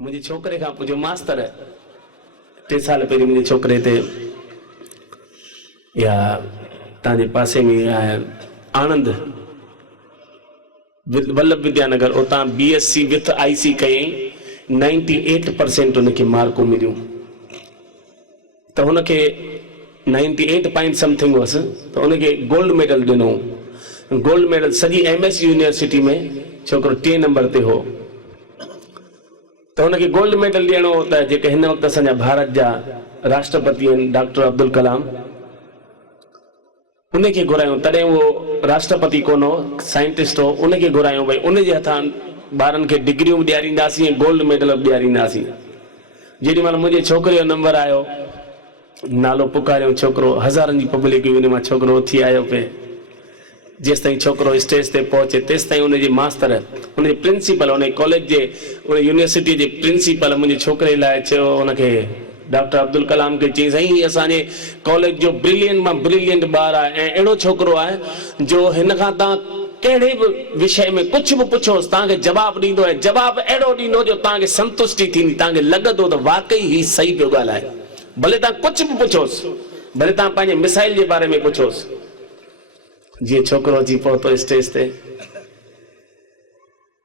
मुझे छोकरे का जो मास्टर है 3 साल पहले मुझे छोकरे थे या ताजे पासे में आनंद वल्लभ विद्यानगर उतां BSc विथ IC कयई 98% उनके मार्कूं मिलियूं तो उनके 98 पॉइंट समथिंग हुअसि तो उनके गोल्ड मेडल ॾिनो। गोल्ड मेडल सॼी MS यूनिवर्सिटी में छोकरो 3 नंबर ते हो तो उनके गोल्ड मेडल ॾियणो त जेके हिन वक़्तु असांजा भारत जा राष्ट्रपति आहिनि डॉक्टर अब्दुल कलाम उनके घुरायूं तॾहिं उहो राष्ट्रपति कोन हो साइंटिस्ट हो उनके घुरायूं भई उनजे हथां ॿारनि खे डिग्रियूं बि ॾियारींदासीं ऐं गोल्ड मेडल बि ॾियारींदासीं। जेॾीमहिल मुंहिंजे छोकिरे जो नंबर आयो नालो पुकारियो छोकिरो हज़ारनि जी पब्लिक हुई उन मां छोकिरो उथी आयो पे जेसि ताईं छोकिरो स्टेज ते पहुचे तेसि ताईं उनजे मास्तर उनजे प्रिंसिपल उन कॉलेज जे उन यूनिवर्सिटी जे प्रिंसिपल मुंहिंजे छोकिरे लाइ चयो उनखे डॉक्टर अब्दुल कलाम के चई साईं असांजे कॉलेज जो ब्रिलियंट मां ब्रिलियंट ॿार आहे ऐं अहिड़ो छोकिरो आहे जो हिन खां तव्हां कहिड़े बि विषय में कुझु बि पुछोसि तव्हांखे जवाबु ॾींदो ऐं जवाबु अहिड़ो ॾींदो जो तव्हांखे संतुष्टि थींदी तव्हांखे लॻंदो त वाकई ही सही पियो ॻाल्हाए। भले तव्हां कुझु बि पुछोसि भले तव्हां पंहिंजे मिसाइल जे बारे में पुछोसि। जीअं छोकिरो अची पहुतो स्टेज ते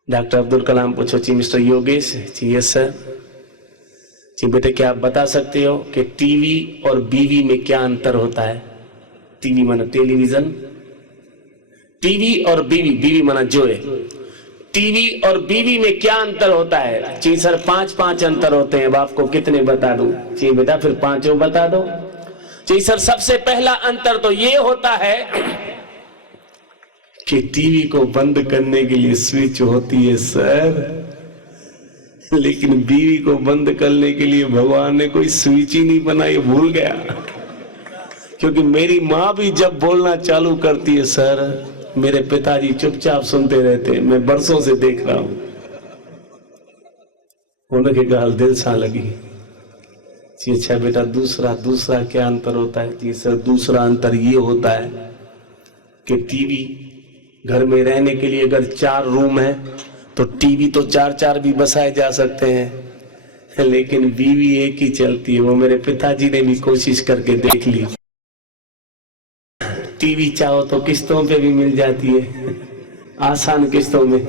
डॉक्टर अब्दुल कलाम पूछो जी mister Yogesh ji yes sir जी बेटे क्या आप बता सकते हो कि टीवी और बीवी में क्या अंतर होता है। टीवी माना टेलीविजन टीवी और बीवी बीवी माना जोए टीवी और बीवी में क्या अंतर होता है। जी सर 5 अंतर होते हैं अब आपको कितने बता दूं। जी बेटा फिर 5 बता दो। जी सर सबसे पहला अंतर तो ये होता है कि टीवी को बंद करने के लिए स्विच होती है सर लेकिन बीवी को बंद करने के लिए भगवान ने कोई स्विच ही नहीं बनाई भूल गया क्योंकि मेरी माँ भी जब बोलना चालू करती है सर मेरे पिताजी चुपचाप सुनते रहते मैं बरसों से देख रहा हूं। उनके गाल दिल सा लगी। जी अच्छा बेटा दूसरा क्या अंतर होता है। जी सर दूसरा अंतर ये होता है कि टीवी घर में रहने के लिए अगर 4 रूम है तो टीवी तो 4 भी बसाए जा सकते हैं लेकिन बीवी एक ही चलती है। वो मेरे पिताजी ने भी कोशिश करके देख ली। टीवी चाहो तो किस्तों पे भी मिल जाती है आसान किस्तों में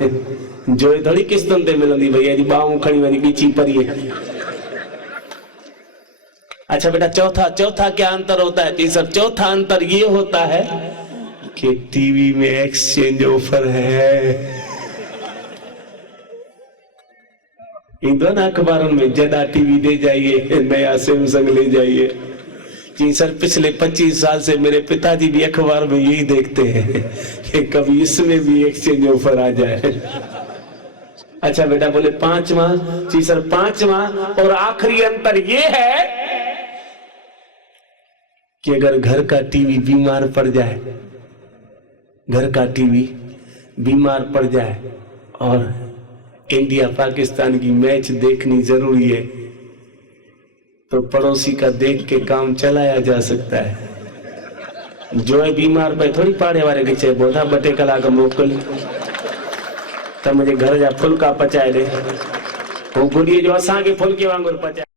जो थोड़ी किस्तों पे मिलती भैया जी बाहू खड़ी वाली पीछी परी है। अच्छा बेटा चौथा क्या अंतर होता है। जी सर चौथा अंतर ये होता है कि टीवी में एक्सचेंज ऑफर है। इंदो ना अखबारों में जदा टीवी दे जाइए नया सैमसंग ले जाइए। जी सर पिछले 25 साल से मेरे पिताजी भी अखबार में यही देखते हैं कि कभी इसमें भी एक्सचेंज ऑफर आ जाए। अच्छा बेटा बोले 5वां। जी सर 5वां और आखिरी अंतर ये है कि अगर घर का टीवी बीमार पड़ जाए घर का टीवी बीमार पड़ जाए और इंडिया पाकिस्तान की मैच देखनी जरूरी है तो पड़ोसी का देख के काम चलाया जा सकता है। जो है बीमार पे थोड़ी पाड़े वाले के चए बोधा 2 कलाक मोकल त मुझे घर जा फुल्का पचाए दे वो गुड़िए जो असांखे फुल्के वांगुरु पचाए।